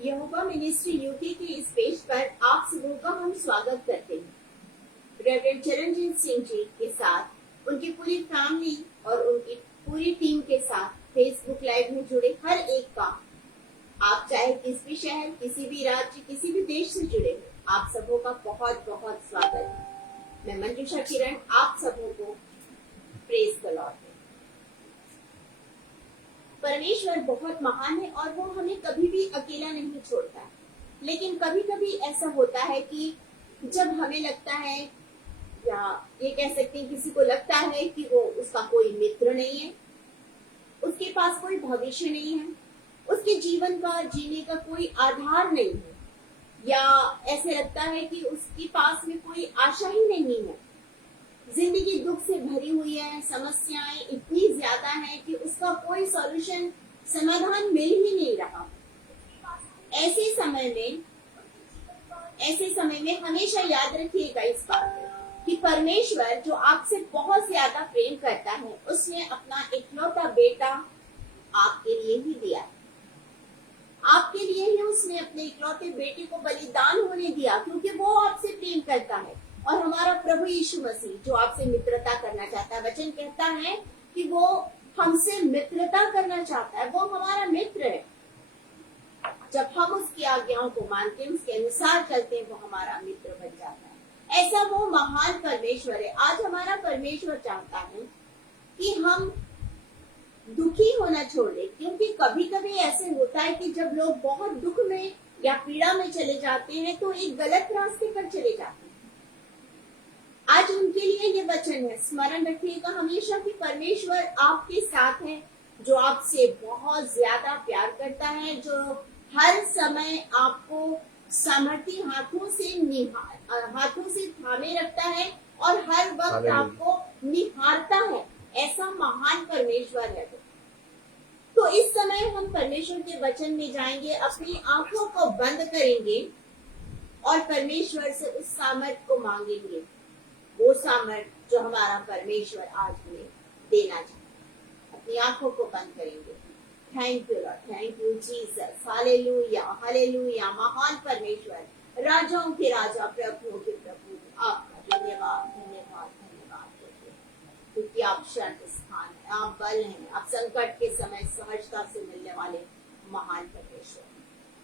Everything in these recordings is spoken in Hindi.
यहोवा मिनिस्ट्री यूके के इस पेज पर आप सबों का हम स्वागत करते हैं। रेवरेंड चरणजीत सिंह जी के साथ उनकी पूरी फैमिली और उनकी पूरी टीम के साथ फेसबुक लाइव में जुड़े हर एक का, आप चाहे किसी भी शहर, किसी भी राज्य, किसी भी देश से जुड़े हो, आप सबों का बहुत बहुत स्वागत है। मैं मंजूषा किरण आप सबों को प्रेज द लॉर्ड। परमेश्वर बहुत महान है और वो हमें कभी भी अकेला नहीं छोड़ता। लेकिन कभी कभी ऐसा होता है कि जब हमें लगता है, या ये कह सकते हैं किसी को लगता है कि वो उसका कोई मित्र नहीं है, उसके पास कोई भविष्य नहीं है, उसके जीवन का जीने का कोई आधार नहीं है, या ऐसे लगता है कि उसके पास में कोई आशा ही नहीं है। जिंदगी दुख से भरी हुई है, समस्याएं इतनी ज्यादा हैं कि उसका कोई सॉल्यूशन, समाधान मिल ही नहीं रहा। ऐसे समय में हमेशा याद रखिएगा इस बात को कि परमेश्वर जो आपसे बहुत ज्यादा प्रेम करता है, उसने अपना इकलौता बेटा आपके लिए ही दिया है। आपके लिए ही उसने अपने इकलौते बेटे को बलिदान होने दिया, क्योंकि वो आपसे प्रेम करता है। और हमारा प्रभु यीशु मसीह जो आपसे मित्रता करना चाहता है, वचन कहता है कि वो हमसे मित्रता करना चाहता है, वो हमारा मित्र है। जब हम उसकी आज्ञाओं को मानते हैं, उसके अनुसार चलते हैं, वो हमारा मित्र बन जाता है। ऐसा वो महान परमेश्वर है। आज हमारा परमेश्वर चाहता है कि हम दुखी होना छोड़ दें, क्योंकि कभी कभी ऐसे होता है कि जब लोग बहुत दुख में या पीड़ा में चले जाते हैं तो एक गलत रास्ते पर चले जाते हैं। आज उनके लिए ये वचन है, स्मरण रखिएगा हमेशा कि परमेश्वर आपके साथ है, जो आपसे बहुत ज्यादा प्यार करता है, जो हर समय आपको सामर्थी हाथों से थामे रखता है और हर वक्त आपको निहारता है। ऐसा महान परमेश्वर है। तो इस समय हम परमेश्वर के वचन में जाएंगे, अपनी आंखों को बंद करेंगे और परमेश्वर से उस सामर्थ को मांगेंगे, वो सामर्थ जो हमारा परमेश्वर आज हमें देना चाहता है। अपनी आंखों को बंद करेंगे। Thank you Lord, thank you Jesus, hallelujah hallelujah. महान परमेश्वर, राजाओं के राजा, प्रभुओं के प्रभु, आपका धन्यवाद धन्यवाद धन्यवाद, क्योंकि आप शांत स्थान है, आप बल हैं, आप संकट के समय सहजता से मिलने वाले महान परमेश्वर।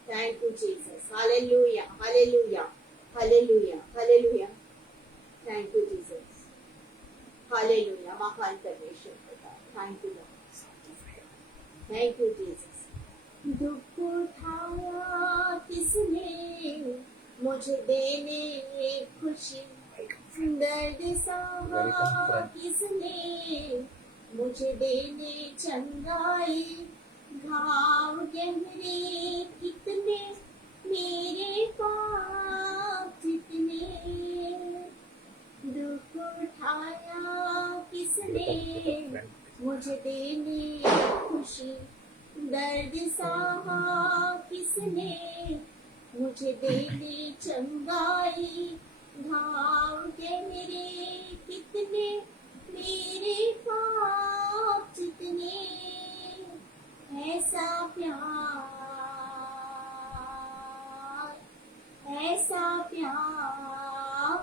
Thank you Jesus, hallelujah hallelujah hallelujah hallelujah. Thank you Jesus, hallelujah. महान परमेश्वर का thank you Lord, thank you Jesus. दुख उठाया किसने, मुझे देने खुशी, दर्द सहा किसने, मुझे देने चंगाई, घाव गहरे कितने, मेरे पाप जितने, दुख उठाया किसने, मुझे देने खुशी, दर्द सहा किसने, मुझे देने चंगाई, घाव गहरे कितने, मेरे पाप जितने, ऐसा प्यार, ऐसा प्यार,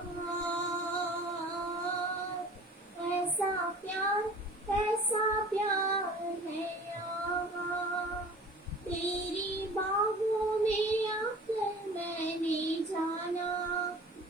ऐसा प्यार, ऐसा प्यार है यहाँ, तेरी बाहों में आकर मैंने जाना।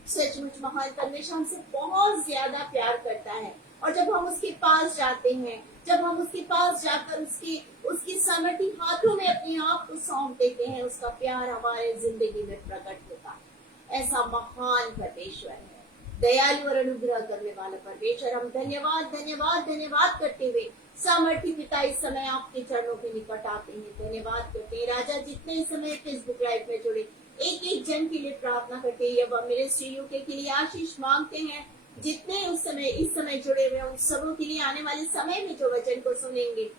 सचमुच महान परमेश्वर हमसे बहुत ज्यादा प्यार करता है। और जब हम उसके पास जाते हैं, जब हम उसके पास जाकर उसकी सामर्थी हाथों में अपने आप को सौंप देते हैं, उसका प्यार हमारे जिंदगी में प्रकट होता है। ऐसा महान परमेश्वर है, दयालु और अनुग्रह करने वाला परमेश्वर। हम धन्यवाद धन्यवाद धन्यवाद करते हुए सामर्थी पिता इस समय आपके चरणों के निकट आते हैं, धन्यवाद करते हैं। राजा, जितने इस समय फेसबुक लाइव में जुड़े एक एक जन के लिए प्रार्थना करते हैं, अब मिनिस्ट्री यूके के लिए आशीष मांगते हैं। जितने इस समय जुड़े हुए उन सबों के लिए, आने वाले समय में जो वचन को सुनेंगे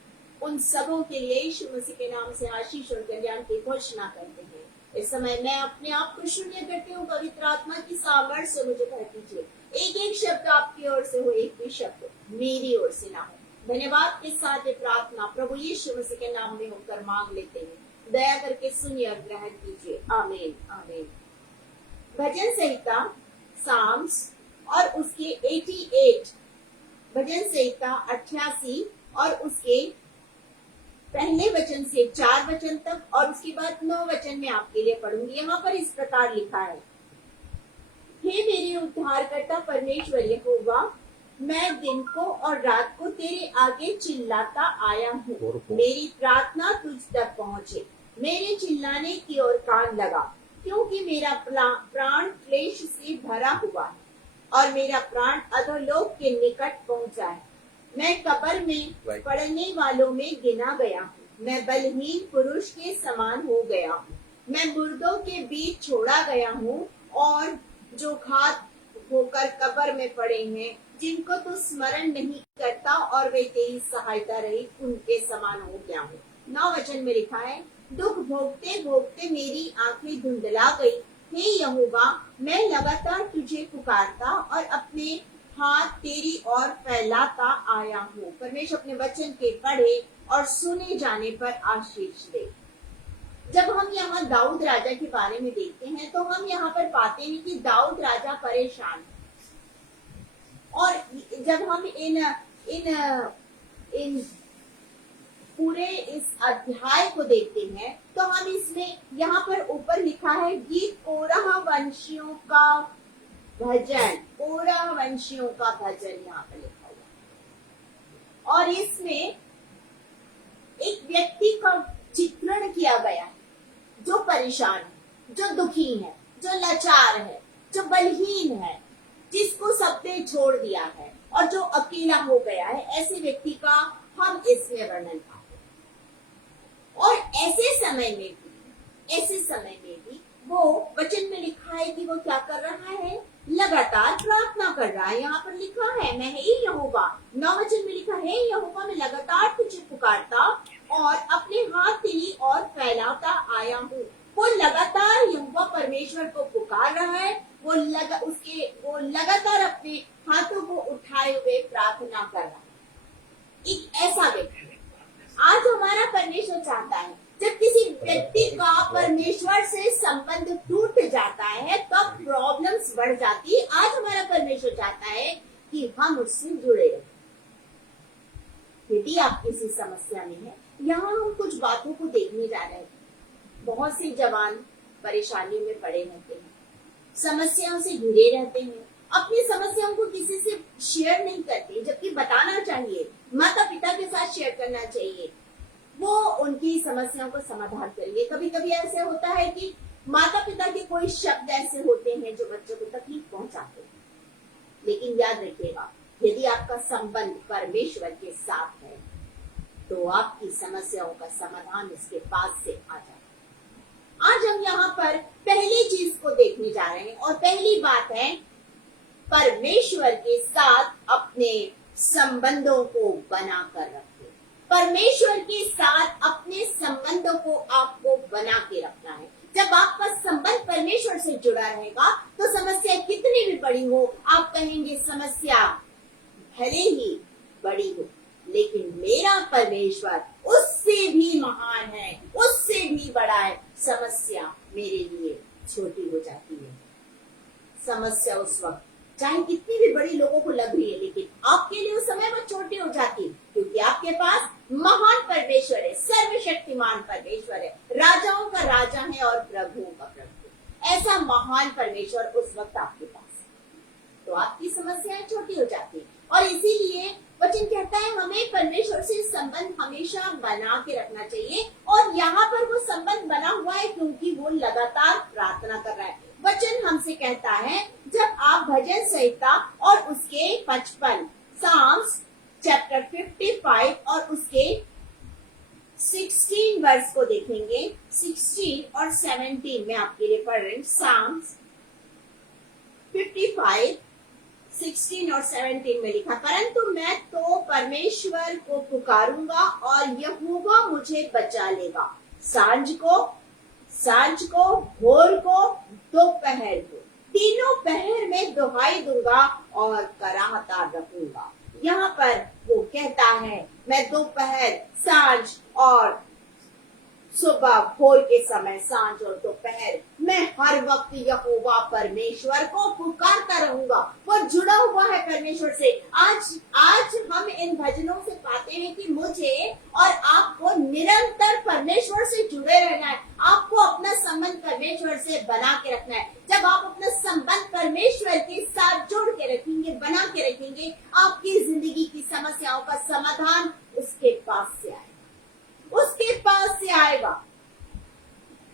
उन सबों के लिए यीशु मसीह के नाम से आशीष और कल्याण की घोषणा करते हैं। इस समय मैं अपने आप को शून्य करती हूँ, पवित्र आत्मा की सामर्थ्य से मुझे भर दीजिए। एक एक शब्द आपकी ओर से हो, एक भी शब्द मेरी ओर से ना हो। धन्यवाद के साथ ये प्रार्थना प्रभु यीशु मसीह के नाम में होकर मांग लेते हैं, दया करके सुनिए और ग्रहण कीजिए। आमीन आमीन। भजन संहिता साम्स और उसके 88, भजन संहिता 88 और उसके पहले वचन से 4 वचन तक और उसके बाद 9 वचन में आपके लिए पढ़ूंगी। यहाँ पर इस प्रकार लिखा है, हे मेरे उद्धारकर्ता परमेश्वर यहोवा, मैं दिन को और रात को तेरे आगे चिल्लाता आया हूँ। मेरी प्रार्थना तुझ तक पहुँचे, मेरे चिल्लाने की ओर कान लगा, क्योंकि मेरा प्राण क्लेश से भरा हुआ है और मेरा प्राण अधोलोक के निकट पहुँचा है। मैं कब्र में पड़ने वालों में गिना गया हूँ। मैं बलहीन पुरुष के समान हो गया हूँ। मैं मुर्दों के बीच छोड़ा गया हूँ और जो घात होकर कब्र में पड़े हैं, जिनको तू स्मरण नहीं करता और वे तेरी सहायता रही, उनके समान हो गया हूँ। 9 वचन में लिखा है, दुख भोगते भोगते मेरी आंखें धुंधला गई। हे यहोवा, मैं लगातार तुझे पुकारता और अपने हाथ तेरी ओर फैलाता आया हूँ। परमेश्वर अपने वचन के पढ़े और सुने जाने पर आशीष दे। जब हम यहाँ दाऊद राजा के बारे में देखते हैं तो हम यहाँ पर पाते हैं कि दाऊद राजा परेशान है। और जब हम इन पूरे इस अध्याय को देखते हैं तो हम इसमें यहाँ पर ऊपर लिखा है गीत कोरह वंशियों का भजन, कोरह वंशियों का भजन यहाँ पर लिखा हुआ। और इसमें एक व्यक्ति का चित्रण किया गया है जो परेशान है, जो दुखी है, जो लाचार है, जो बलहीन है, जिसको सबने छोड़ दिया है और जो अकेला हो गया है। ऐसे व्यक्ति का हम इसमें वर्णन पाते हैं। और ऐसे समय में भी वो वचन में लिखा है कि वो क्या कर रहा है, लगातार प्रार्थना कर रहा है। यहाँ पर लिखा है, मैं हे यहोवा, 9 वचन में लिखा है, यहोवा मैं लगातार तुझे पुकारता और अपने हाथ तेरी ओर फैलाता आया हूँ। वो लगातार यहोवा परमेश्वर को पुकार रहा है। वो लगातार अपने हाथों को उठाए हुए प्रार्थना कर रहा है। एक ऐसा व्यक्ति आज हमारा परमेश्वर चाहता है, जब किसी व्यक्ति का परमेश्वर से संबंध टूट जाता है तब प्रॉब्लम्स बढ़ जाती है। आज हमारा परमेश्वर चाहता है कि हम उससे जुड़े रहें। यदि आप किसी समस्या में हैं, यहाँ हम कुछ बातों को देखने जा रहे हैं। बहुत से जवान परेशानी में पड़े रहते हैं, समस्याओं से घिरे रहते हैं, अपनी समस्याओं को किसी से शेयर नहीं करते, जबकि बताना चाहिए, माता पिता के साथ शेयर करना चाहिए, वो उनकी समस्याओं को समाधान करेंगे। कभी कभी ऐसे होता है कि माता पिता के कोई शब्द ऐसे होते हैं जो बच्चों को तकलीफ पहुंचाते हैं, लेकिन याद रखिएगा, यदि आपका संबंध परमेश्वर के साथ है तो आपकी समस्याओं का समाधान उसके पास से आ जाए। आज हम यहाँ पर पहली चीज को देखने जा रहे हैं और पहली बात है, परमेश्वर के साथ अपने संबंधों को बनाकर रखें। परमेश्वर के साथ अपने संबंधों को आपको बना के रखना है। जब आपका संबंध परमेश्वर से जुड़ा रहेगा तो समस्या कितनी भी बड़ी हो, आप कहेंगे समस्या भले ही बड़ी हो, लेकिन मेरा परमेश्वर उससे भी महान है, उससे भी बड़ा है। समस्या मेरे लिए छोटी हो जाती है। समस्या उस वक्त चाहे कितनी भी बड़ी लोगों को लग रही है, लेकिन आपके लिए उस समय वो छोटी हो जाती है, क्योंकि आपके पास महान परमेश्वर है, सर्वशक्तिमान परमेश्वर है, राजाओं का राजा है और प्रभुओं का प्रभु। ऐसा महान परमेश्वर उस वक्त आपके पास है, तो आपकी समस्याएं छोटी हो जाती है। और इसीलिए वचन कहता है हमें परमेश्वर से संबंध हमेशा बना के रखना चाहिए। और यहाँ पर वो संबंध बना हुआ है क्योंकि वो लगातार प्रार्थना कर रहा है। वचन हमसे कहता है, जब आप भजन संहिता और उसके 55 साम्स चैप्टर 55 और उसके 16 वर्स को देखेंगे, 16 और 17 में आपके लिए पढ़ रही हूँ। साम्स 55 16 और 17 में लिखा, परंतु मैं तो परमेश्वर को पुकारूंगा और यहोवा मुझे बचा लेगा। सांझ को, भोर को, दोपहर को, तीनों पहर में दुहाई दूंगा और कराहता रखूंगा। यहाँ पर वो कहता है, मैं दोपहर, सांझ और सुबह, भोर के समय, सांझ और दोपहर, मैं हर वक्त यहोवा परमेश्वर को पुकारता रहूंगा। वो जुड़ा हुआ है परमेश्वर से। आज आज हम इन भजनों से पाते हैं कि मुझे और आपको निरंतर परमेश्वर से जुड़े रहना है। आपको अपना संबंध परमेश्वर से बना के रखना है। जब आप अपना संबंध परमेश्वर के साथ जोड़ के रखेंगे, बना के रखेंगे, आपकी जिंदगी की समस्याओं का समाधान उसके पास से आएगा, उसके पास से आएगा,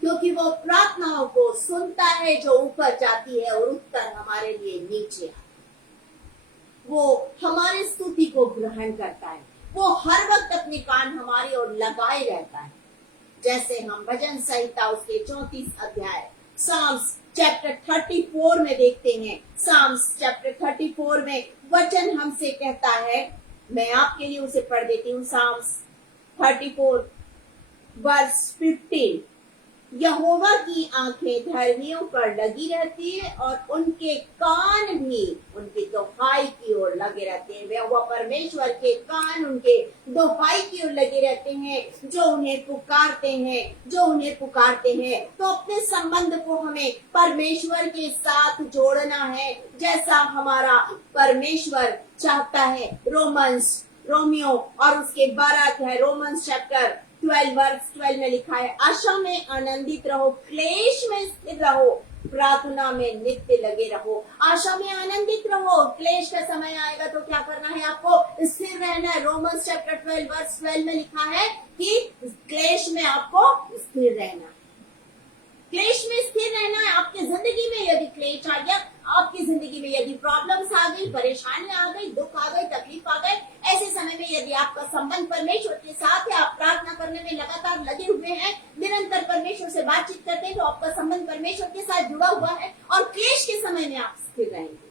क्योंकि वो प्रार्थनाओं को सुनता है जो ऊपर जाती है और उत्तर हमारे लिए नीचे आता है। वो हमारी स्तुति को ग्रहण करता है। वो हर वक्त अपने कान हमारी ओर लगाए रहता है। जैसे हम भजन संहिता उसके 34 अध्याय साम्स चैप्टर 34 में देखते हैं। साम्स चैप्टर 34 में वचन हमसे कहता है, मैं आपके लिए उसे पढ़ देती हूँ। साम्स 34 वर्स 15, यहोवा की आंखें धर्मियों पर लगी रहती है और उनके कान भी उनकी दोहाई की ओर लगे रहते हैं। यहोवा परमेश्वर के कान उनके दोहाई की ओर लगे रहते हैं जो उन्हें पुकारते हैं, जो उन्हें पुकारते हैं। तो अपने संबंध को हमें परमेश्वर के साथ जोड़ना है, जैसा हमारा परमेश्वर चाहता है। रोमियो और उसके 12 अध्याय, रोमन्स चैप्टर 12 वर्स 12 में लिखा है, आशा में आनंदित रहो, क्लेश में स्थिर रहो, प्रार्थना में नित्य लगे रहो। आशा में आनंदित रहो। क्लेश का समय आएगा तो क्या करना है? आपको स्थिर रहना है। रोमन्स चैप्टर 12 वर्स 12 में लिखा है कि क्लेश में आपको स्थिर रहना है। क्लेश में स्थिर रहना है। आपकी जिंदगी में यदि क्लेश आ गया, आपकी जिंदगी में यदि प्रॉब्लम्स आ गई, परेशानी आ गई, दुख आ गई, तकलीफ आ गई, ऐसे समय में यदि आपका संबंध परमेश्वर के साथ है, आप प्रार्थना करने में लगातार लगे हुए हैं, निरंतर परमेश्वर से बातचीत करते हैं, तो आपका संबंध परमेश्वर के साथ जुड़ा हुआ है और क्लेश के समय में आप स्थिर रहेंगे।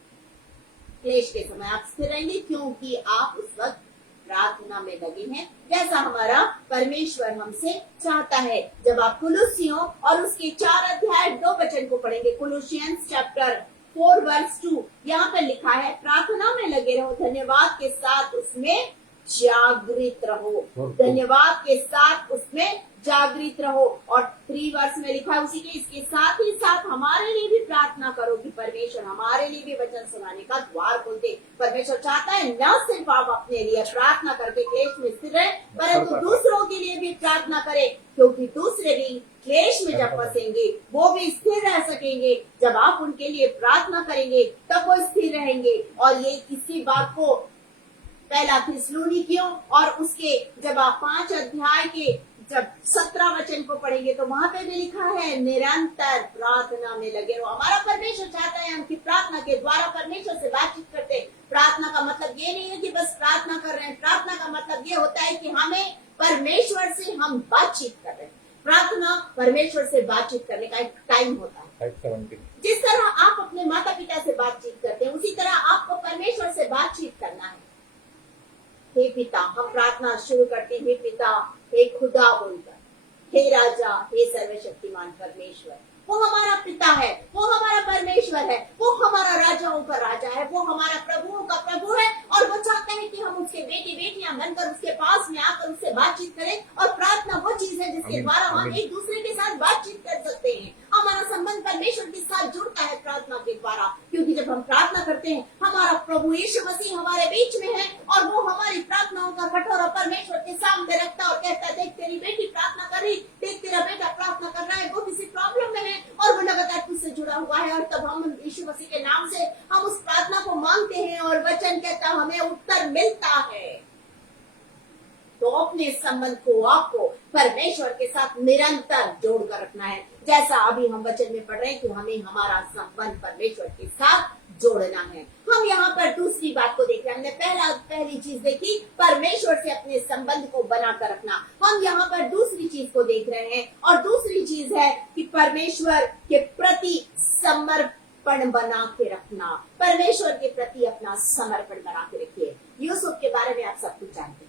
क्लेश के समय आप स्थिर रहेंगे क्योंकि आप उस वक्त प्रार्थना में लगे हैं, जैसा हमारा परमेश्वर हमसे चाहता है। जब आप कुलुसियों और उसके 4 अध्याय 2 वचन को पढ़ेंगे, कुलुसियंस चैप्टर 4 वर्स 2, यहाँ पर लिखा है, प्रार्थना में लगे रहो, धन्यवाद के साथ उसमें जागृत रहो। धन्यवाद के साथ उसमें जागृत रहो। और 3 वर्ष में लिखा है उसी के, इसके साथ ही साथ हमारे लिए भी प्रार्थना करो कि परमेश्वर हमारे लिए भी वचन सुनाने का द्वार खोल दे। परमेश्वर चाहता है न सिर्फ आप अपने लिए प्रार्थना करके क्लेश में स्थिर रहे, परंतु दूसरों के लिए भी प्रार्थना करें, क्योंकि दूसरे भी क्लेश में जब फंसेंगे वो भी स्थिर रह सकेंगे। जब आप उनके लिए प्रार्थना करेंगे तब वो स्थिर रहेंगे। और ये इसी बात को पहला थिस्सलुनीकियों और उसके जब आप 5 अध्याय के जब 17 वचन को पढ़ेंगे तो वहां पे भी लिखा है, निरंतर प्रार्थना में लगे रहो। हमारा परमेश्वर चाहता है हम कि प्रार्थना के द्वारा परमेश्वर से बातचीत करते हैं। प्रार्थना का मतलब ये नहीं है कि बस प्रार्थना कर रहे हैं। प्रार्थना का मतलब ये होता है कि हमें परमेश्वर से हम बातचीत कर रहे हैं। प्रार्थना परमेश्वर से बातचीत करने का एक टाइम होता है। जिस तरह आप अपने माता पिता से बातचीत करते हैं, उसी तरह आपको परमेश्वर से बातचीत करना है। हे पिता, हम प्रार्थना शुरू करते हैं, हे पिता, हे खुदा बोलकर, हे राजा, हे सर्वशक्तिमान परमेश्वर। वो हमारा पिता है, वो हमारा परमेश्वर है, वो हमारा राजाओं का राजा है, वो हमारा प्रभुओं का प्रभु है। और वो चाहता है कि हम उसके बेटे बेटियां बनकर उसके पास में आकर उससे बातचीत करें। और प्रार्थना वो चीज है जिसके द्वारा हम एक दूसरे के साथ बातचीत कर सकते हैं। हमारा संबंध परमेश्वर के साथ जुड़ता है प्रार्थना के द्वारा, क्योंकि जब हम प्रार्थना करते हैं हमारा प्रभु यीशु मसीह हमारे बीच में है और वो हमारी प्रार्थनाओं का कटोरा परमेश्वर के सामने रखता और कहता है, देख तेरी बेटी प्रार्थना कर रही, देख तेरा बेटा प्रार्थना कर रहा है, वो किसी प्रॉब्लम में है और वो लगातार तुझसे जुड़ा हुआ है। और तब हम यीशु मसीह के नाम से हम उस प्रार्थना को मांगते हैं और वचन कहता हमें उत्तर मिलता है। तो अपने संबंध को आपको परमेश्वर के साथ निरंतर जोड़कर रखना है, जैसा अभी हम वचन में पढ़ रहे हैं कि हमें हमारा संबंध परमेश्वर के साथ जोड़ना है। हम यहाँ पर दूसरी बात को देख रहे हैं। हमने पहली चीज देखी, परमेश्वर से अपने संबंध को बनाकर रखना। हम यहाँ पर दूसरी चीज को देख रहे हैं और दूसरी चीज है कि परमेश्वर के प्रति समर्पण बना के रखना। परमेश्वर के प्रति अपना समर्पण बना के रखिए। यूसुफ के बारे में आप सब कुछ जानते हैं।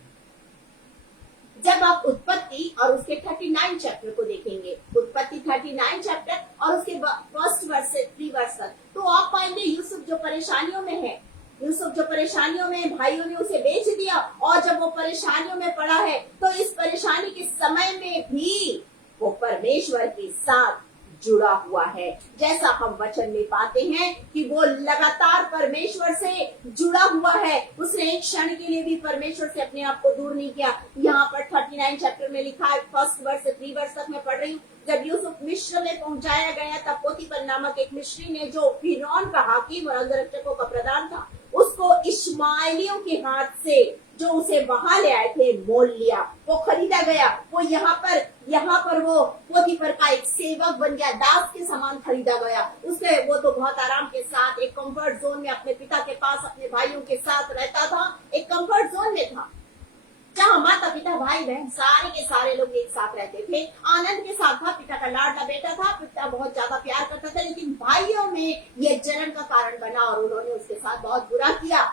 जब आप उत्पत्ति और उसके 39 चैप्टर को देखेंगे, उत्पत्ति 39 चैप्टर और उसके फर्स्ट वर्स से 3 वर्स तक, तो आप पाएंगे यूसुफ जो परेशानियों में है। यूसुफ जो परेशानियों में, भाइयों ने उसे बेच दिया और जब वो परेशानियों में पड़ा है तो इस परेशानी के समय में भी वो परमेश्वर के साथ जुड़ा हुआ है। जैसा हम वचन में पाते हैं कि वो लगातार परमेश्वर से जुड़ा हुआ है। उसने एक क्षण के लिए भी परमेश्वर से अपने आप को दूर नहीं किया। यहाँ पर 39 चैप्टर में लिखा है, 1 वर्ष से 3 वर्ष तक मैं पढ़ रही हूँ। जब यूसुफ मिस्र में पहुंचाया गया तब पोतीफर नामक एक मिस्री ने, जो फिरौन का हाकिम और अंगरक्षकों का प्रधान था, उसको इश्माएलियों के हाथ से जो उसे वहां ले आए थे मोल लिया। वो खरीदा गया। वो यहाँ पर वो पोतीफर का एक सेवक बन गया, दास के समान खरीदा गया। उससे वो तो बहुत आराम के साथ एक कंफर्ट जोन में अपने पिता के पास अपने भाइयों के साथ रहता था। एक कंफर्ट जोन में था जहाँ माता पिता भाई बहन सारे के सारे लोग एक साथ रहते थे, आनंद के साथ था। पिता का लाडला बेटा था, पिता बहुत ज्यादा प्यार करता था, लेकिन भाइयों में ये जलन का कारण बना और उन्होंने उसके साथ बहुत बुरा किया।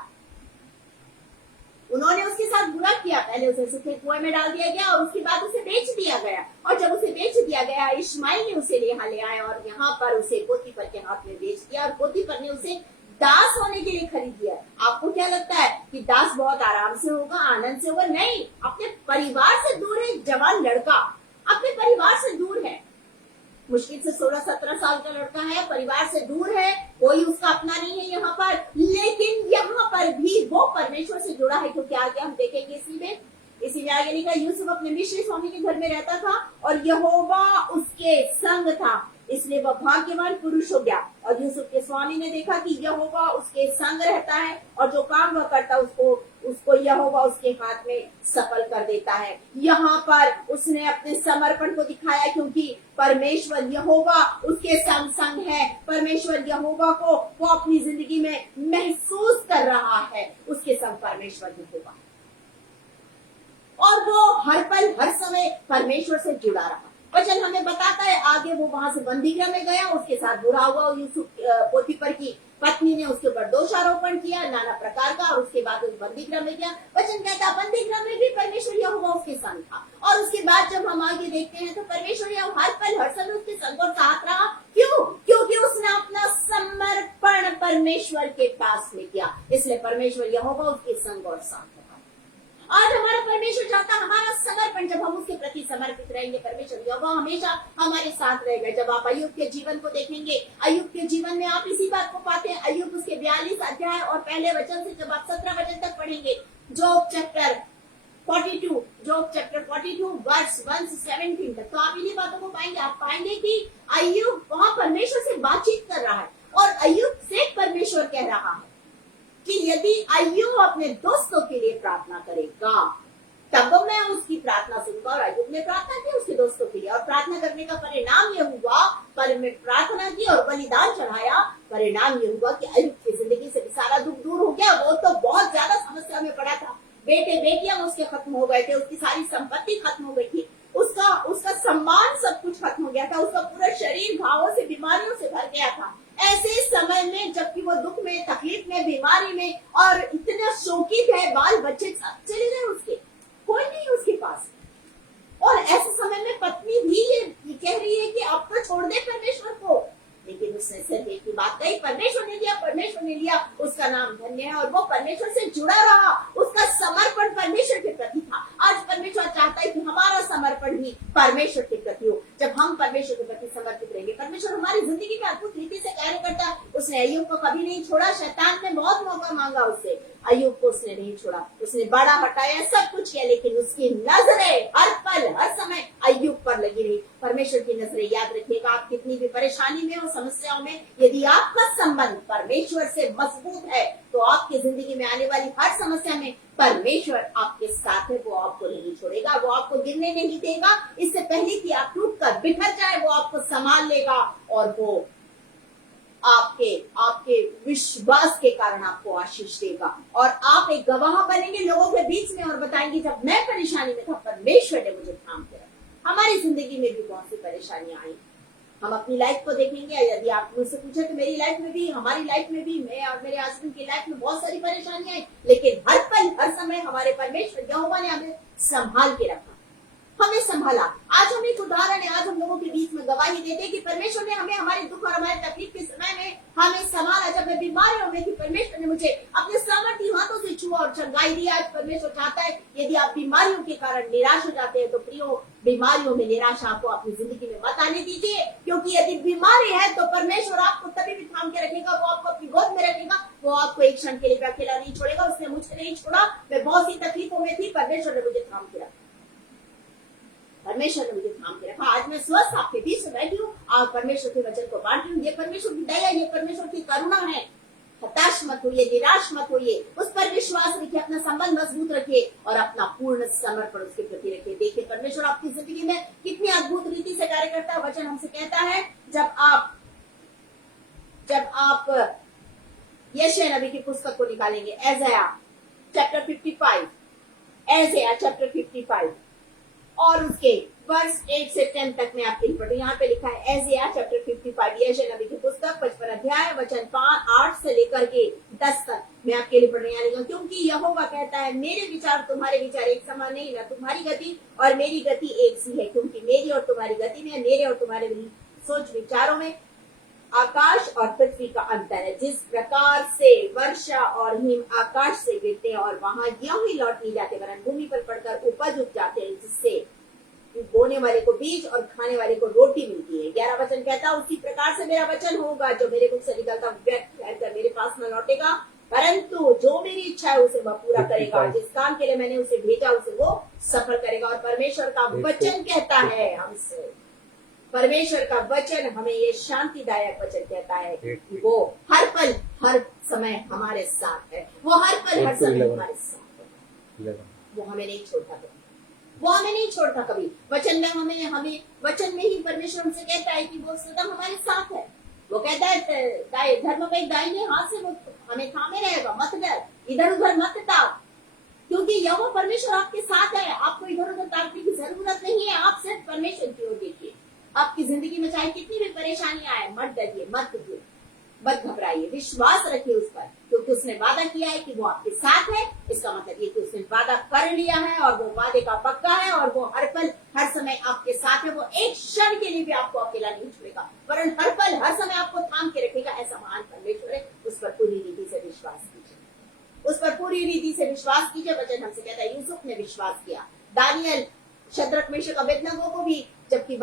पहले उसे सूखे कुएं में डाल दिया गया और उसके बाद उसे बेच दिया गया। और जब उसे बेच दिया गया, इश्माइल ने उसे यहाँ ले आए और यहाँ पर उसे पोतीफर के हाथ में बेच दिया और पोतीफर ने उसे दास होने के लिए खरीद दिया। आपको क्या लगता है कि दास बहुत आराम से होगा, आनंद से होगा? नहीं, अपने परिवार से दूर है। जवान लड़का अपने परिवार से दूर है, मुश्किल से 16-17 साल का लड़का है, परिवार से दूर है, कोई उसका अपना नहीं है यहाँ पर। लेकिन यहाँ पर भी वो परमेश्वर से जुड़ा है, क्योंकि आगे हम देखेंगे इसी आगे लिखा, यूसुफ अपने मिस्री स्वामी के घर में रहता था और यहोवा उसके संग था, इसलिए वह भाग्यवान पुरुष हो गया। और यूसुफ के स्वामी ने देखा कि यहोवा उसके संग रहता है और जो काम वह करता उसको यहोवा उसके हाथ में सफल कर देता है। यहाँ पर उसने अपने समर्पण को दिखाया, क्योंकि परमेश्वर यहोवा उसके संग संग है। परमेश्वर यहोवा को वो अपनी जिंदगी में महसूस कर रहा है, उसके संग परमेश्वर यहोवा, और वो हर पल हर समय परमेश्वर से जुड़ा रहा। वचन हमें बताता है आगे वो वहां से बंदीगृह में गया, उसके साथ बुरा हुआ। यूसुफ पोतीफर की पत्नी ने उसके ऊपर दोषारोपण किया नाना प्रकार का, और उसके बाद उस बंदीगृह में गया। वचन कहता है बंदीगृह में भी परमेश्वर यहोवा उसके संग था। और उसके बाद जब हम आगे देखते हैं तो परमेश्वर यहोवा हर पल हर समय उसके संग और साथ रहा। क्यों? क्योंकि उसने अपना समर्पण परमेश्वर के पास में किया, इसलिए परमेश्वर यहोवा उसके संग और साथ। आज हमारा परमेश्वर चाहता है हमारा समर्पण, जब हम उसके प्रति समर्पित रहेंगे, परमेश्वर यहोवा हमेशा हमारे साथ रहेगा। जब आप अय्यूब के जीवन को देखेंगे, अय्यूब के जीवन में आप इसी बात को पाते हैं। अय्यूब उसके 42 अध्याय और पहले वचन से जब आप 17 वचन तक पढ़ेंगे, जॉब चैप्टर 42 वर्स 1 से 17 तक, तो आप इन्हीं बातों को पाएंगे। आप पाएंगे कि अय्यूब वहां परमेश्वर से बातचीत कर रहा है और अय्यूब से परमेश्वर कह रहा है कि यदि अय्यूब अपने दोस्तों के लिए प्रार्थना करेगा तब मैं उसकी प्रार्थना सुनूंगा। और अय्यूब ने प्रार्थना की उसके दोस्तों के लिए, और प्रार्थना करने का परिणाम यह हुआ, प्रार्थना की और बलिदान चढ़ाया, परिणाम यह हुआ कि अय्यूब की जिंदगी से सारा दुख दूर हो गया। वो तो बहुत ज्यादा समस्या में पड़ा था, बेटे बेटियां उसके खत्म हो गए थे, उसकी सारी संपत्ति खत्म हो गई थी, उसका सम्मान सब कुछ खत्म हो गया था, उसका पूरा शरीर घावों से बीमारियों से भर गया था। ऐसे समय में जबकि वो दुख में, तकलीफ में, बीमारी में और इतना शोकित है, बाल बच्चे सब चले गए, उसके कोई नहीं उसके पास। और ऐसे समय में पत्नी भी ये कह रही है कि अब तो छोड़ दे परमेश्वर को, लेकिन उसने सिर्फ एक ही बात कही, परमेश्वर ने लिया, उसका नाम धन्य है। और वो परमेश्वर से जुड़ा रहा, उसका समर्पण परमेश्वर के प्रति था। आज परमेश्वर चाहता है कि हमारा समर्पण भी परमेश्वर के प्रति हो। जब हम परमेश्वर के प्रति समर्पित रहेंगे, परमेश्वर हमारी जिंदगी में अद्भुत रीति से कार्य करता है। उसने अय्यूब को कभी नहीं छोड़ा, शैतान ने बहुत मौका मांगा उससे, अय्यूब को उसने नहीं छोड़ा, उसने बड़ा हटाया, सब कुछ किया, लेकिन उसकी नजरें हर पल हर समय अय्यूब पर लगी रही। परमेश्वर की नजरें, याद रखिएगा, आप कितनी भी परेशानी में हो, समस्याओं में, यदि आपका संबंध परमेश्वर से मजबूत है तो आपकी जिंदगी में आने वाली हर समस्या में परमेश्वर आपके साथ है। वो आपको नहीं छोड़ेगा, वो आपको गिरने नहीं देगा। इससे पहले कि आप टूट कर बिखर जाए, वो आपको संभाल लेगा और वो आपके विश्वास के कारण आपको आशीष देगा और आप एक गवाह बनेंगे लोगों के बीच में और बताएंगे जब मैं परेशानी में था परमेश्वर ने मुझे थाम के रखा। हमारी जिंदगी में भी बहुत सी परेशानियां आई, हम अपनी लाइफ को देखेंगे। यदि आप मुझसे पूछे तो मेरी लाइफ में भी, हमारी लाइफ में भी, मैं और मेरे हस्बैंड की लाइफ में बहुत सारी परेशानियां आई, लेकिन हर पल हर समय हमारे परमेश्वर यहोवा ने हमें संभाल के रखा, हमें संभाला। आज हम एक उदाहरण है, आज हम लोगों के बीच में गवाही देते हैं कि परमेश्वर ने हमें हमारे दुख और हमारे तकलीफ के समय में हमें संभाला। जब मैं बीमार में थी, परमेश्वर ने मुझे अपने सामर्थ्य हाथों से छुआ और चंगाई दी। आज परमेश्वर चाहता है यदि आप बीमारियों के कारण निराश हो जाते हैं तो प्रियो, बीमारियों में निराशा को अपनी जिंदगी में मत आने दीजिए, क्योंकि यदि बीमारी है तो परमेश्वर आपको तभी भी थाम के रखेगा, वो आपको अपनी गोद में रखेगा, वो आपको एक क्षण के लिए अकेला नहीं छोड़ेगा। उसने मुझे नहीं छोड़ा, मैं बहुत सी तकलीफों में थी, परमेश्वर ने मुझे थाम के रखा, परमेश्वर ने मुझे थाम के रखा। आज मैं स्वस्थ आपके बीच में बैठी हूँ और परमेश्वर के वचन को बांट रही हूँ। ये परमेश्वर की दया, ये परमेश्वर की करुणा है। हताश मत होइए, निराश मत होइए, उस पर विश्वास रखिए, अपना संबंध मजबूत रखिए और अपना पूर्ण समर्पण उसके प्रति रखिए। देखिए परमेश्वर आपकी जिंदगी में कितनी अद्भुत रीति से कार्य करता है। वचन हमसे कहता है, जब आप यशायाह नबी की पुस्तक को निकालेंगे, एज़ाया चैप्टर 55, एज़ाया चैप्टर 55 और उसके वर्ष 1 से 10 तक मैं आपके लिए पढ़ूं। यहाँ पे लिखा है एज़ाया चैप्टर 55, यशायाह नबी की पुस्तक 55 अध्याय वचन 8 से लेकर के 10 तक मैं आपके लिए पढ़ रही हूँ। क्योंकि यहोवा कहता है, मेरे विचार तुम्हारे विचार एक समान नहीं, ना तुम्हारी गति और मेरी गति एक सी है। क्योंकि मेरी और तुम्हारी गति में, मेरे और तुम्हारे सोच विचारों में आकाश और पृथ्वी का अंतर है। जिस प्रकार से वर्षा और हिम आकाश से गिरते हैं और वहां यूं ही लौट नहीं जाते, वरन भूमि पर पड़कर उपज उग जाते हैं, जिससे बोने वाले को बीज और खाने वाले को रोटी मिलती है। 11 वचन कहता है, उसी प्रकार से मेरा वचन होगा जो मेरे मुख से निकलता व्यर्थ मेरे पास न लौटेगा, परंतु जो मेरी इच्छा है उसे वह पूरा करेगा। जिस काम के लिए मैंने उसे भेजा उसे वो सफल करेगा। और परमेश्वर का वचन कहता है हमसे, परमेश्वर का वचन हमें ये शांतिदायक वचन कहता है, वो हर पल हर समय हमारे साथ है, वो हर पल हर समय हमारे साथ है, वो हमें नहीं छोड़ता कभी, वो हमें नहीं छोड़ता कभी। वचन में हमें वचन में ही परमेश्वर हमसे कहता है कि वो सदा हमारे साथ है। वो कहता है धर्म में दाहिने हाथ से वो हमें थामे रहेगा, मत डर, इधर उधर मत ताक, क्योंकि यहोवा परमेश्वर आपके साथ है। आपको इधर उधर ताकने की जरूरत नहीं है, आप सिर्फ परमेश्वर की ओर देखिए। आपकी जिंदगी में चाहे कितनी भी परेशानियां आए, मत डरिए, मत घबराइए, विश्वास रखिए उस पर, क्योंकि उसने वादा किया है कि वो आपके साथ है। इसका मतलब ये कि उसने वादा कर लिया है और वो वादे का पक्का है और वो हर पल हर समय आपके साथ है। वो एक क्षण के लिए भी आपको अकेला नहीं छोड़ेगा, वरन हर पल हर समय आपको थाम के रखेगा। ऐसा महान परमेश्वर है, उस पर पूरी रीति से विश्वास कीजिए, उस पर पूरी रीति से विश्वास कीजिए। वचन हमसे कहता है, यूसुफ ने विश्वास किया, दानियल, शद्रक, मेशक, अबेदनगो को भी जबकि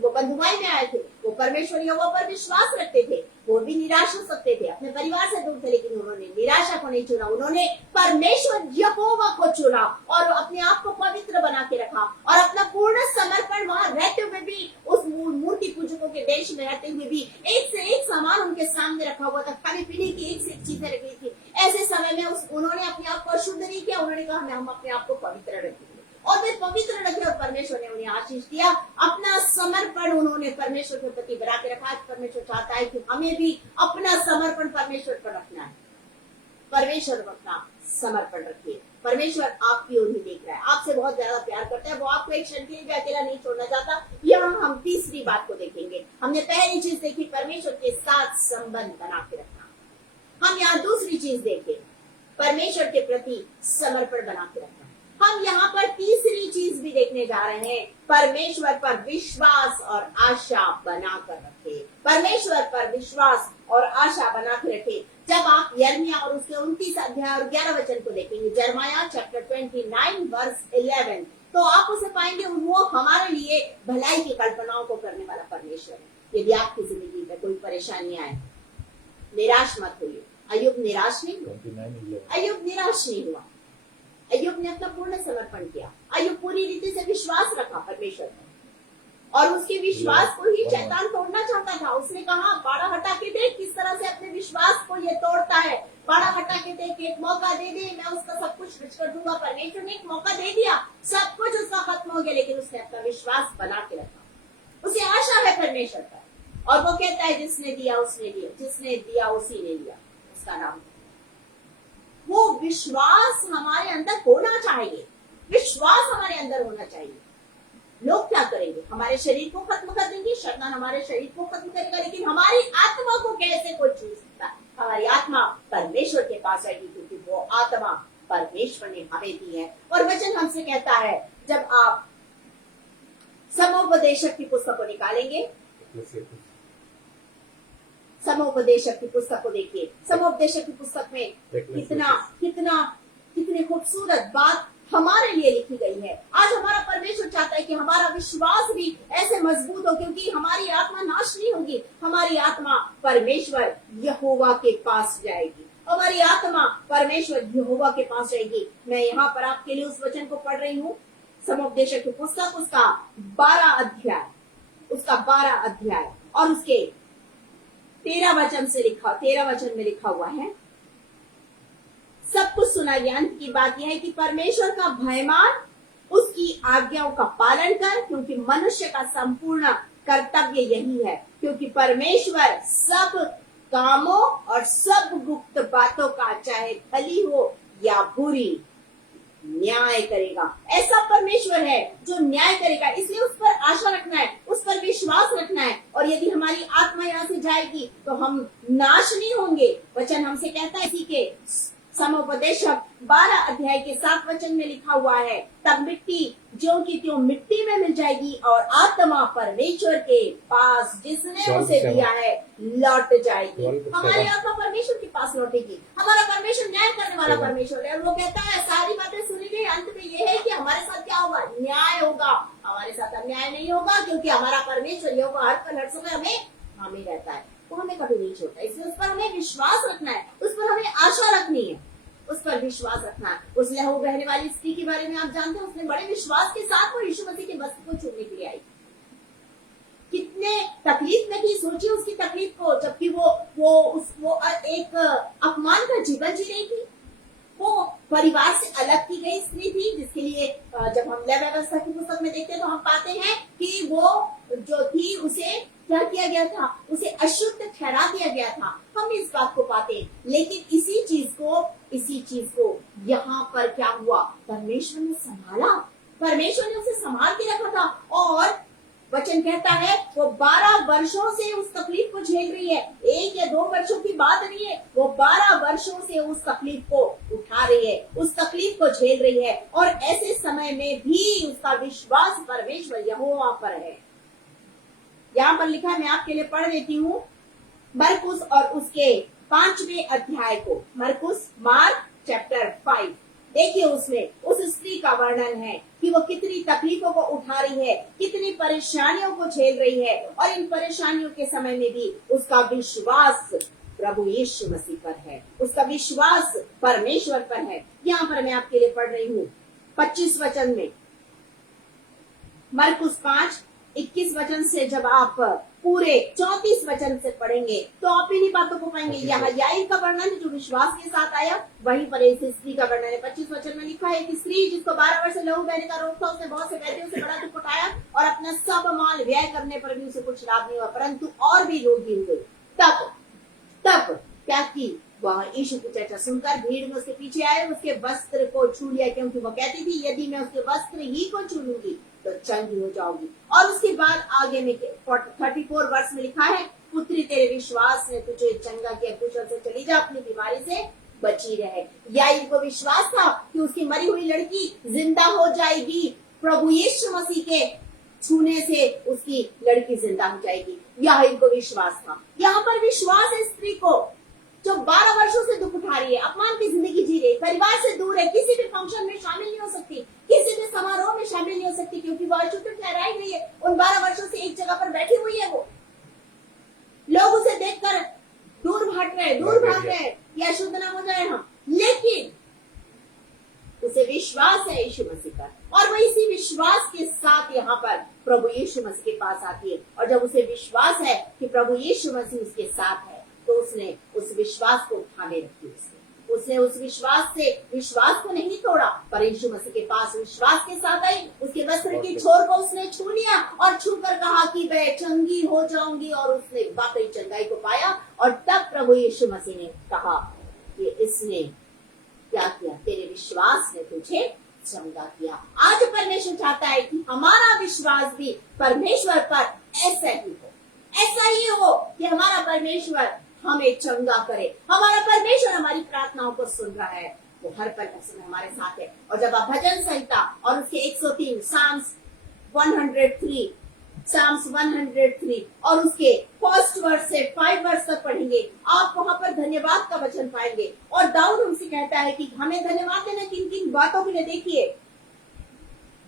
वो बंधुआई में आए थे, वो परमेश्वर यहोवा पर विश्वास रखते थे। वो भी निराश हो सकते थे, अपने परिवार से दूर थे, लेकिन उन्होंने निराशा को नहीं चुना, उन्होंने परमेश्वर यहोवा को चुना और अपने आप को पवित्र बना के रखा और अपना पूर्ण समर्पण वहां रहते हुए भी, उस मूर्ति पूजकों के देश में रहते हुए भी एक से एक सामान उनके सामने रखा हुआ था, खाने पीने की एक से एक चीजें रखी थी। ऐसे समय में उन्होंने अपने आप को अशुद्ध नहीं किया, उन्होंने कहा हम अपने आप को पवित्र रखेंगे और वे पवित्र रखे और परमेश्वर ने उन्हें आशीष दिया। अपना समर्पण उन्होंने परमेश्वर के प्रति बना के रखा। परमेश्वर चाहता है कि हमें भी अपना समर्पण परमेश्वर पर रखना है। परमेश्वर पर अपना समर्पण रखिए। परमेश्वर आपकी ओर ही देख रहा है, आपसे बहुत ज्यादा प्यार करता है, वो आपको एक क्षण के लिए भी अकेला नहीं छोड़ना चाहता। यहाँ हम तीसरी बात को देखेंगे। हमने पहली चीज देखी, परमेश्वर के साथ संबंध बना के रखना। हम यहाँ दूसरी चीज देखें, परमेश्वर के प्रति समर्पण बना के रखना। हम यहाँ पर तीसरी चीज भी देखने जा रहे हैं, परमेश्वर पर विश्वास और आशा बनाकर रखे। परमेश्वर पर विश्वास और आशा बनाकर रखे। जब आप यिर्मयाह और उसके 29 अध्याय और 11 वचन को देखेंगे, यिर्मयाह चैप्टर 29 वर्स 11, तो आप उसे पाएंगे वो हमारे लिए भलाई की कल्पनाओं को करने वाला परमेश्वर है। यदि आपकी जिंदगी में कोई परेशानी आए, निराश मत होइए। अय्यूब निराश नहीं हुआ, अय्यूब निराश नहीं हुआ। अय्यूब ने अपना पूर्ण समर्पण किया। अय्यूब पूरी रीति से विश्वास रखा परमेश्वर पर और उसके विश्वास को ही शैतान तोड़ना चाहता था। उसने कहा, बाड़ा हटा के देख किस तरह से अपने विश्वास को ये तोड़ता है, बाड़ा हटा के देख, एक मौका दे दे, मैं उसका सब कुछ रिच कर दूंगा। परमेश्वर ने एक मौका दे दिया, सब कुछ उसका खत्म हो गया, लेकिन उसने अपना विश्वास बना के रखा। उसे आशा है परमेश्वर पर और वो कहता है, जिसने दिया उसने दिया, जिसने दिया उसी ने लिया, उसका नाम। वो विश्वास हमारे अंदर होना चाहिए, विश्वास हमारे अंदर होना चाहिए। लोग क्या करेंगे? हमारे शरीर को खत्म कर देंगे, शैतान हमारे शरीर को खत्म करेगा, लेकिन हमारी आत्मा को कैसे कोई छू सकता है? हमारी आत्मा परमेश्वर के पास आएगी, क्योंकि वो आत्मा परमेश्वर ने हमें दी है। और वचन हमसे कहता है, जब आप समोपदेशक की पुस्तक को निकालेंगे, समोपदेशक की पुस्तक को देखिए। समोपदेशक की पुस्तक में कितनी खूबसूरत बात हमारे लिए लिखी गई है। आज हमारा परमेश्वर चाहता है कि हमारा विश्वास भी ऐसे मजबूत हो, क्योंकि हमारी आत्मा नाश नहीं होगी, हमारी आत्मा परमेश्वर यहोवा के पास जाएगी, हमारी आत्मा परमेश्वर यहोवा के पास जाएगी। मैं यहाँ पर आपके लिए उस वचन को पढ़ रही हूँ, समुपदेशक की पुस्तक उसका 12 अध्याय और उसके 13 वचन में लिखा हुआ है। सब कुछ सुना, अंत की बात यह है कि परमेश्वर का भय मान, उसकी आज्ञाओं का पालन कर, क्योंकि मनुष्य का संपूर्ण कर्तव्य यही है। क्योंकि परमेश्वर सब कामों और सब गुप्त बातों का, चाहे भली हो या बुरी, न्याय करेगा। ऐसा परमेश्वर है जो न्याय करेगा, इसलिए उस पर आशा रखना है, उस पर विश्वास रखना है। और यदि हमारी आत्मा यहाँ से जाएगी तो हम नाश नहीं होंगे। वचन हमसे कहता है, इसी के समुपदेशक 12 अध्याय के 7 वचन में लिखा हुआ है, तब मिट्टी ज्यों की त्यों मिट्टी में मिल जाएगी और आत्मा परमेश्वर के पास जिसने उसे दिया है लौट जाएगी। हमारी आत्मा परमेश्वर के पास लौटेगी। हमारा परमेश्वर न्याय करने वाला परमेश्वर है। वो कहता है सारी बातें सुनी गई, अंत में ये है कि हमारे साथ क्या होगा, न्याय होगा। हमारे साथ अन्याय नहीं होगा, क्योंकि हमारा परमेश्वर यहोवा हर पल हर समय हमें रहता है, वो हमें कभी नहीं छोड़ता। इसलिए उस पर हमें विश्वास रखना है, उस पर हमें आशा रखनी है, उस पर विश्वास रखना है। उस लहू बहने वाली स्त्री के बारे में आप जानते हैं, उसने बड़े विश्वास के साथ वो यीशु मसीह के वस्त्र को छूने के लिए आई। कितने तकलीफ में थी, सोचिए उसकी तकलीफ को, जबकि वो एक अपमान का जीवन जी रही थी। वो परिवार से अलग की गई स्त्री थी, जिसके लिए जब हम लेवी व्यवस्था की पुस्तक में देखते हैं तो हम पाते हैं कि वो जो थी उसे क्या किया गया था, उसे अशुद्ध ठहरा दिया गया था। हम इस बात को पाते हैं, लेकिन इसी चीज को यहाँ पर क्या हुआ, परमेश्वर ने संभाला, परमेश्वर ने उसे संभाल के रखा था। और वचन कहता है वो 12 वर्षों से उस तकलीफ को झेल रही है। 1 या 2 वर्षों की बात नहीं है, वो 12 वर्षों से उस तकलीफ को उठा रही है, उस तकलीफ को झेल रही है। और ऐसे समय में भी उसका विश्वास परमेश्वर यहोवा पर है। यहाँ पर लिखा है, मैं आपके लिए पढ़ देती हूँ, मरकुस और उसके 5वें अध्याय को, मार्क चैप्टर 5। देखिए उसमें उस स्त्री का वर्णन है कि वो कितनी तकलीफों को उठा रही है, कितनी परेशानियों को झेल रही है, और इन परेशानियों के समय में भी उसका विश्वास प्रभु यीशु मसीह पर है, उसका विश्वास परमेश्वर पर है। यहाँ पर मैं आपके लिए पढ़ रही हूँ 25 वचन में, मरकुस 5:21 वचन से जब आप पूरे 34 वचन से पढ़ेंगे तो आप इन्हीं बातों को पाएंगे। यहाँ याईर का वर्णन है जो विश्वास के साथ आया, वहीं पर इस स्त्री का वर्णन है। 25 वचन में लिखा है कि स्त्री जिसको 12 वर्ष से लहू बहने का रोग था, उसने बहुत से वैद्यों से बड़ा दुख उठाया और अपना सब माल व्यय करने पर भी उसे कुछ लाभ नहीं हुआ, परंतु और भी रोगी हुए। तब क्या की, वह यीशु की चर्चा सुनकर भीड़ में उसके पीछे आए, उसके वस्त्र को छू लिया, क्योंकि वह कहती थी यदि मैं उसके वस्त्र ही को छू लूंगी तो चंगी हो जाओगी। और उसके बाद आगे में 34 वर्ष में लिखा है, पुत्री तेरे विश्वास ने तुझे चंगा किया, कुशल से चली जा, अपनी बीमारी से बची रहे। याईर को विश्वास था कि उसकी मरी हुई लड़की जिंदा हो जाएगी, प्रभु यीशु मसीह के छूने से उसकी लड़की जिंदा हो जाएगी। याईर को विश्वास था। यहाँ पर विश्वास है स्त्री को जो 12 वर्षों से दुख उठा रही है, अपमान की जिंदगी जी रही, परिवार से दूर है, किसी भी फंक्शन में शामिल नहीं हो सकती, किसी भी समारोह में शामिल नहीं हो सकती, क्योंकि वो अशुद्ध ठहराई गई है। उन 12 वर्षों से एक जगह पर बैठी हुई है। वो लोग उसे देखकर दूर भाग रहे हैं, या अशुद्ध ना हो जाए हम, लेकिन उसे विश्वास है यीशु मसीह पर, और वो इसी विश्वास के साथ यहाँ पर प्रभु यीशु मसीह के पास आती है। और जब उसे विश्वास है कि प्रभु यीशु मसीह उसके साथ है, तो उसने उस विश्वास को उठाने रखी। उसने उस विश्वास को नहीं तोड़ा, पर यीशु मसीह के पास विश्वास के साथ आई, उसके वस्त्र की छोर को उसने छू लिया और छूकर कहा कि मैं चंगी हो जाऊंगी, और उसने वाकई चंगाई को पाया। और तब प्रभु यीशु मसीह ने कहा कि इसने क्या किया, तेरे विश्वास ने तुझे चंगा किया। आज परमेश्वर चाहता है कि हमारा विश्वास भी परमेश्वर पर ऐसा ही हो कि हमारा परमेश्वर हमें चंगा करे। हमारा परमेश्वर हमारी प्रार्थनाओं को सुन रहा है, वो हर पल समय हमारे साथ है। और जब आप भजन संहिता और उसके 103 साम्स 103 और उसके फर्स्ट वर्स से 5 वर्स तक पढ़ेंगे, आप वहां पर धन्यवाद का वचन पाएंगे। और दाऊद हमसे कहता है कि हमें धन्यवाद देना किन किन बातों के लिए देखिए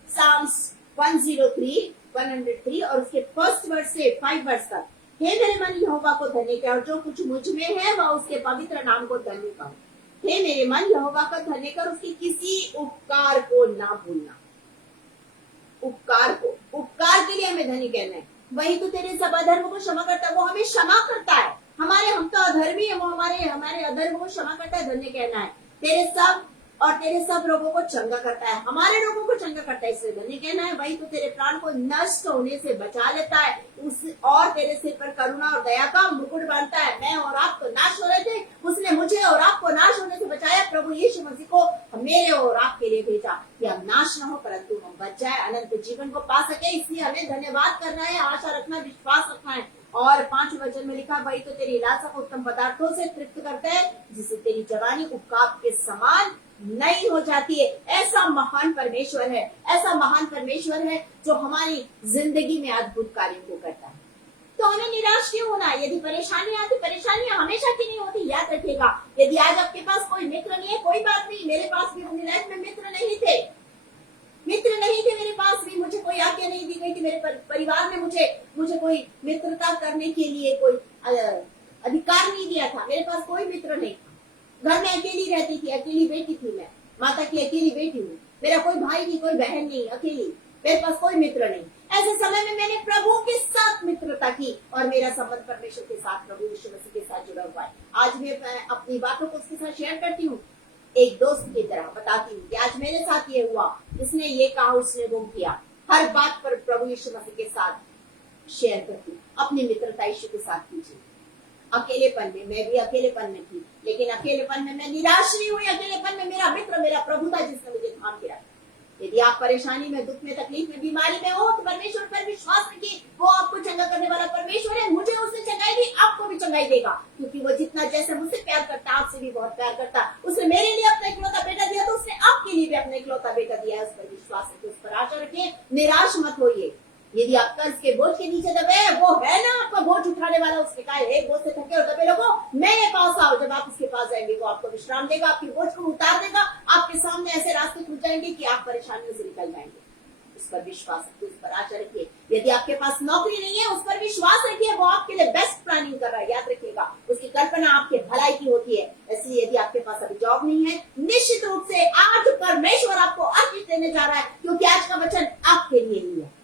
साम्स 103 और उसके फर्स्ट वर्ड से 5 वर्ष तक। हे मेरे मन यहोवा को धन्य कर और जो कुछ मुझ में है वह उसके पवित्र नाम को धन्य कर। हे मेरे मन यहोवा का धन्य कर, उसके किसी उपकार को ना भूलना। उपकार के लिए हमें धन्य कहना है। वही तो तेरे सब अधर्म को क्षमा करता है, वो हमें क्षमा करता है। हम तो अधर्मी है, वो हमारे अधर्म को क्षमा करता है। धन्य कहना है तेरे सब रोगों को चंगा करता है, हमारे रोगों को चंगा करता है, इसलिए धन्य कहना है। वही तो तेरे प्राण को नष्ट होने से बचा लेता है और तेरे सिर पर करुणा और दया का मुकुट बांधता है। मैं और आप तो नाश हो रहे थे, उसने मुझे और आपको नाश होने से बचाया। प्रभु यीशु मसीह को मेरे और आपके लिए भेजा कि हम नाश न हो परंतु हम बच जाए, अनंत जीवन को पा सके। इसलिए हमें धन्यवाद करना है, आशा रखना, विश्वास रखना है। और 5 वचन में लिखा, वही तो तेरी लालसा को उत्तम पदार्थों से तृप्त करता है, जिससे तेरी जवानी उपकाप के समान नहीं हो जाती है। ऐसा महान परमेश्वर है, ऐसा महान परमेश्वर है जो हमारी जिंदगी में अद्भुत कार्यों को करता है। तो हमें निराश क्यों होना है? यदि परेशानी आती, परेशानियां हमेशा की नहीं होती, याद रखिएगा। यदि आज आपके पास कोई मित्र नहीं है, कोई बात नहीं। मेरे पास भी अपनी लाइफ में मित्र नहीं थे मेरे पास भी। मुझे कोई आज्ञा नहीं दी गई थी, मेरे परिवार ने मुझे कोई मित्रता करने के लिए कोई अधिकार नहीं दिया था। मेरे पास कोई मित्र नहीं था। घर में अकेली रहती थी, अकेली बेटी थी, मैं माता की अकेली बेटी हूँ। मेरा कोई भाई नहीं, कोई बहन नहीं, अकेली, मेरे पास कोई मित्र नहीं। ऐसे समय में मैंने प्रभु के साथ मित्रता की और मेरा संबंध परमेश्वर के साथ, प्रभु यीशु मसीह के साथ जुड़ा हुआ है। आज मैं अपनी बातों को उसके साथ शेयर करती हूँ, एक दोस्त की तरह बताती हूँ कि आज मेरे साथ ये हुआ, इसने ये कहा, उसने वो किया। हर बात पर प्रभु यीशु मसीह के साथ शेयर करती हूँ। अपनी मित्रता यीशु के साथ कीजिए। अकेलेपन में, मैं भी अकेलेपन में थी, लेकिन अकेलेपन में मैं निराश नहीं हुई। अकेलेपन में मेरा मित्र, मेरा प्रभु था, जिसने मुझे थाम के रखा। यदि आप परेशानी में, दुख में, तकलीफ में, बीमारी में हो तो परमेश्वर पर विश्वास रखिए, वो आपको चंगा करने वाला परमेश्वर है। मुझे उसने चंगाई दी, आपको भी चंगाई देगा, क्योंकि वो जितना जैसे मुझसे प्यार करता है, आपसे भी बहुत प्यार करता है। उसने मेरे लिए अपना इकलौता बेटा दिया, तो उसने आपके लिए भी अपना इकलौता बेटा दिया है। उस पर विश्वास रखिए, उस पर आशा रखिए, निराश मत होइए। यदि आप कर्ज के बोझ के नीचे दबे, वो है ना आपका बोझ उठाने वाला, उसने कहा, हे बोझ से थके और दबे लोगों, मेरे पास आओ। जब आप उसके पास जाएंगे, वो आपको विश्राम देगा, आपकी बोझ को उतार देगा। आपके सामने ऐसे रास्ते खुल जाएंगे कि आप परेशानियों से निकल जाएंगे। उस पर विश्वास रखिए, उस पर आशा रखिए। यदि आपके पास नौकरी नहीं है, उस पर विश्वास रखिए, वो आपके लिए बेस्ट प्लानिंग कर रहा है। याद रखिएगा, उसकी कल्पना आपके भलाई की होती है। इसलिए यदि आपके पास अभी जॉब नहीं है, निश्चित रूप से आज परमेश्वर आपको आशीष देने जा रहा है, क्योंकि आज का वचन आपके लिए ही है।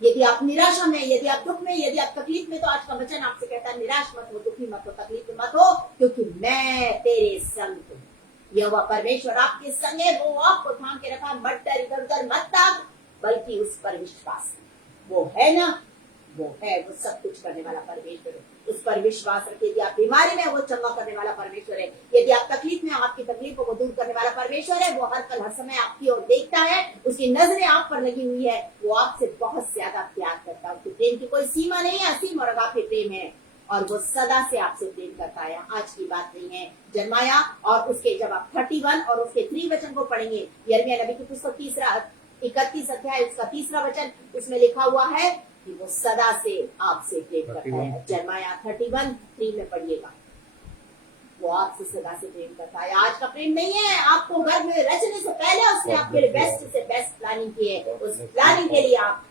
यदि आप निराशा में, यदि आप दुख में, यदि आप तकलीफ में, तो आज का वचन आपसे कहता है, निराश मत हो, दुखी मत हो, तकलीफ में मत हो, क्योंकि मैं तेरे संग हूँ। यहोवा परमेश्वर आपके संग है, वो आपको थाम के रखा। मत डर, इधर उधर मत ताक, बल्कि उस पर विश्वास। वो है ना, वो सब कुछ करने वाला परमेश्वर है। उस पर विश्वास रखिए। यदि आप बीमारी में, वो चंगा करने वाला परमेश्वर है। यदि आप तकलीफ में, आपकी तकलीफों को दूर करने वाला परमेश्वर है। वो हर पल, हर समय आपकी ओर देखता है, उसकी नजरें आप पर लगी हुई है। वो आपसे बहुत ज्यादा प्यार करता है। उसके प्रेम की कोई सीमा नहीं है, असीम और अगाधे प्रेम है, और वो सदा से आपसे प्रेम करता है। आज की बात नहीं है। जर्माया और उसके, जब आप 31 और उसके 3 वचन को पढ़ेंगे, यिर्मयाह नबी की पुस्तक 31 अध्याय उसका 3 वचन, उसमें लिखा हुआ है कि वो सदा से आपसे प्रेम करता है। जर्माया 31:3 में पढ़िएगा, वो आपसे सदा से प्रेम करता है। आज का प्रेम नहीं है, आपको घर में रचने से पहले उसने आपके लिए बेस्ट से बेस्ट प्लानिंग की है। उस प्लानिंग के लिए आप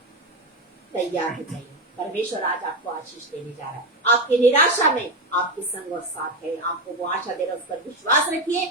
तैयार हो जाइए। परमेश्वर आज आपको आशीष देने जा रहा है। आपकी निराशा में आपके संग और साथ है, आपको वो आशा दे रहा है। उस पर विश्वास रखिए।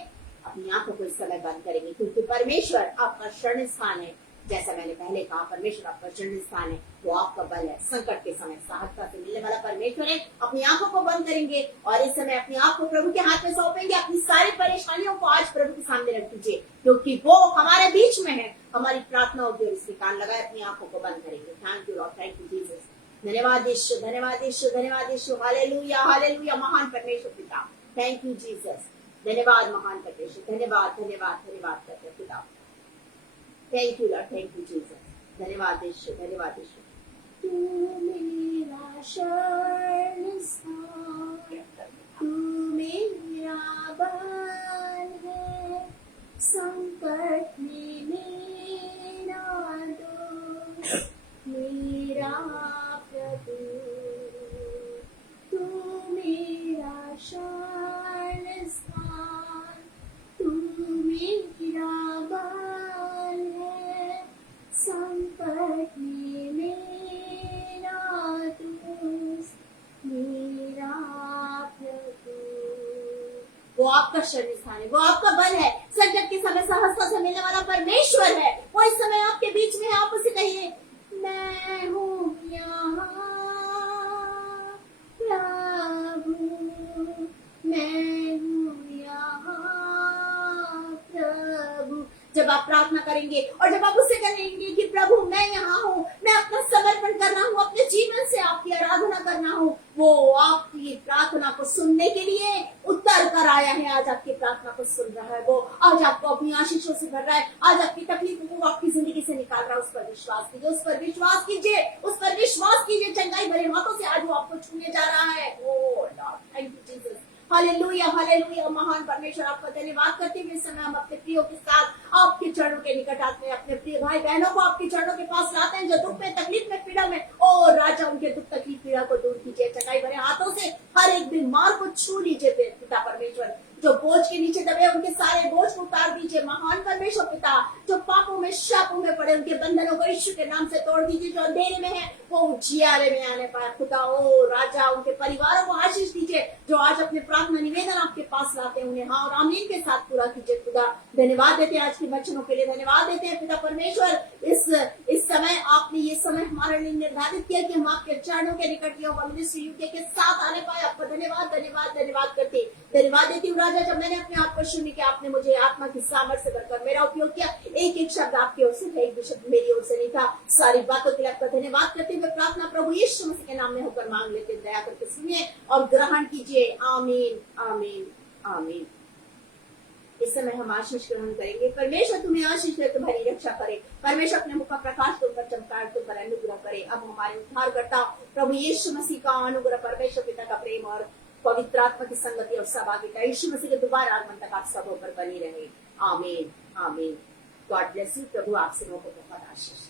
अपनी आंखों को इस समय बंद करेंगे, क्योंकि परमेश्वर आपका शरण स्थान है। जैसा मैंने पहले कहा, परमेश्वर आपका शरण स्थान है, वो आपका बल है। संकट के समय सहायता से मिलने वाला परमेश्वर है। अपनी आंखों को बंद करेंगे और इस समय अपनी आंख को प्रभु के हाथ में सौंपेंगे। अपनी सारी परेशानियों को आज प्रभु के सामने रख दीजिए, क्योंकि वो हमारे बीच में है। हमारी प्रार्थनाओं के इसके कान लगाए, अपनी आंखों को बंद करेंगे। Thank you Lord, thank you Jesus. धन्यवाद यीशु, धन्यवाद यीशु, धन्यवाद यीशु। Hallelujah, hallelujah. महान परमेश्वर पिता, थैंक यू जीसस। धन्यवाद महान परमेश्वर, धन्यवाद, धन्यवाद, धन्यवाद करते हैं पिता। Thank you Lord, thank you Jesus. धन्यवाद यीशु, धन्यवाद यीशु। तू मेरा शरण स्थान, तू मेरा बल है, संकट में मेरा दोस्त, मेरा प्रभु। तू मेरा शरण स्थान, तू मेरा बल आपका शरण स्थान है, वो आपका बल है, संकट के समय सहजता से मिलने वाला परमेश्वर है। वो इस समय आपके बीच में है। आप उसे कहिए, मैं हूँ यहाँ प्रभु, मैं हूँ यहाँ प्रभु। जब आप प्रार्थना करेंगे और जब आप उससे कहेंगे कि प्रभु मैं यहाँ हूँ, मैं अपना समर्पण कर रहा हूँ, अपने जीवन से आपकी आराधना करना हूँ, वो आपकी प्रार्थना को सुनने के लिए उत्तर कर आया है। आज आपकी प्रार्थना को सुन रहा है, वो आज आपको अपनी आशीषों से भर रहा है, आज आपकी तकलीफों को आपकी जिंदगी से निकाल रहा है। उस पर विश्वास कीजिए, उस पर विश्वास कीजिए, उस पर विश्वास कीजिए। चंगाई भरे हाथों से आज वो आपको छूने जा रहा है। Oh Lord, thank you Jesus. Hallelujah, hallelujah. महान परमेश्वर, आपका धन्यवाद करते हुए इस समय हम अपने प्रियो के साथ आपके चरणों के निकट आते हैं। अपने प्रिय भाई बहनों को आपके चरणों के पास लाते हैं, जो दुख में, तकलीफ में, पीड़ा में। ओ राजा, उनके दुख, तकलीफ, पीड़ा को दूर कीजिए। चंगाई भरे हाथों से हर एक बीमार को छू लीजिए पिता परमेश्वर। जो बोझ के नीचे दबे, उनके सारे बोझ को उतार दीजिए। महान परमेश्वर पिता, जो पापों में, शापों में पड़े, उनके बंधनों को यीशु के नाम से तोड़ दीजिए। जो अंधेरे में है वो उजियारे में आने पाए खुदा। ओ राजा, उनके परिवारों को आशीष दीजिए, जो आज अपने प्रार्थना निवेदन आपके पास लाते हैं, उन्हें हाँ और आमीन के साथ पूरा कीजिए खुदा। धन्यवाद देते हैं आज के वचनों के लिए, धन्यवाद देते हैं पिता परमेश्वर। इस समय आपने ये समय हमारे लिए निर्धारित किया कि हम आपके चरणों के निकट मिनिस्ट्री यूके के साथ आने पाए। आपका धन्यवाद, धन्यवाद, धन्यवाद करते, धन्यवाद देती हूँ राजा। जब मैंने अपने आप को सुनी कि आपने मुझे आत्मा की सामर्थ्य से भरकर मेरा उपयोग किया, एक एक शब्द आपकी ओर से था, एक भी शब्द मेरी ओर से नहीं था। सारी बातों के लिए आपका धन्यवाद करते हुए प्रार्थना प्रभु यीशु मसीह के नाम में होकर मांग लेते, दया करके सुनिए और ग्रहण कीजिए। आमीन, आमीन, आमीन। इस समय हम आशीष ग्रहण करेंगे। परमेश्वर तुम्हें आशीष दे, तुम्हारी रक्षा करे। परमेश्वर अपने मुख का प्रकाश तुम पर चमकाए, तुम पर अनुग्रह करे। अब हमारे उद्धारकर्ता प्रभु यीशु मसीह का अनुग्रह, परमेश्वर पिता का प्रेम और पवित्र आत्मा की संगति और सहभागिता यीशु मसीह के दोबारा आगमन तक आप सबों पर बनी रहे। आमीन, आमीन। God bless you. प्रभु आप सबों को बहुत आशीष